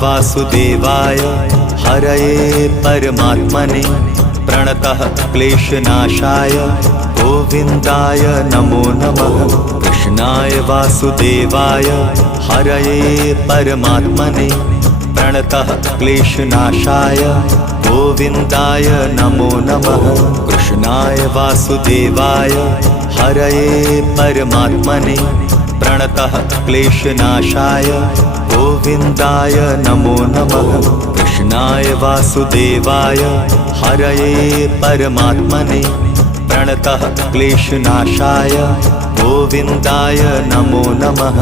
वासुदेवाय हरये परमात्मने प्रणतः क्लेशनाशाय गोविन्दाय नमो नमः। कृष्णाय वासुदेवाय हरये परमात्मने प्रणतः क्लेशनाशाय गोविन्दाय नमो नमः। कृष्णाय वासुदेवाय हरये परमात्मने प्रणतः क्लेशनाशाय गोविन्दाय नमो नमः। कृष्णाय वासुदेवाय हरये परमात्मने प्रणतः क्लेशनाशाय गोविन्दाय नमो नमः।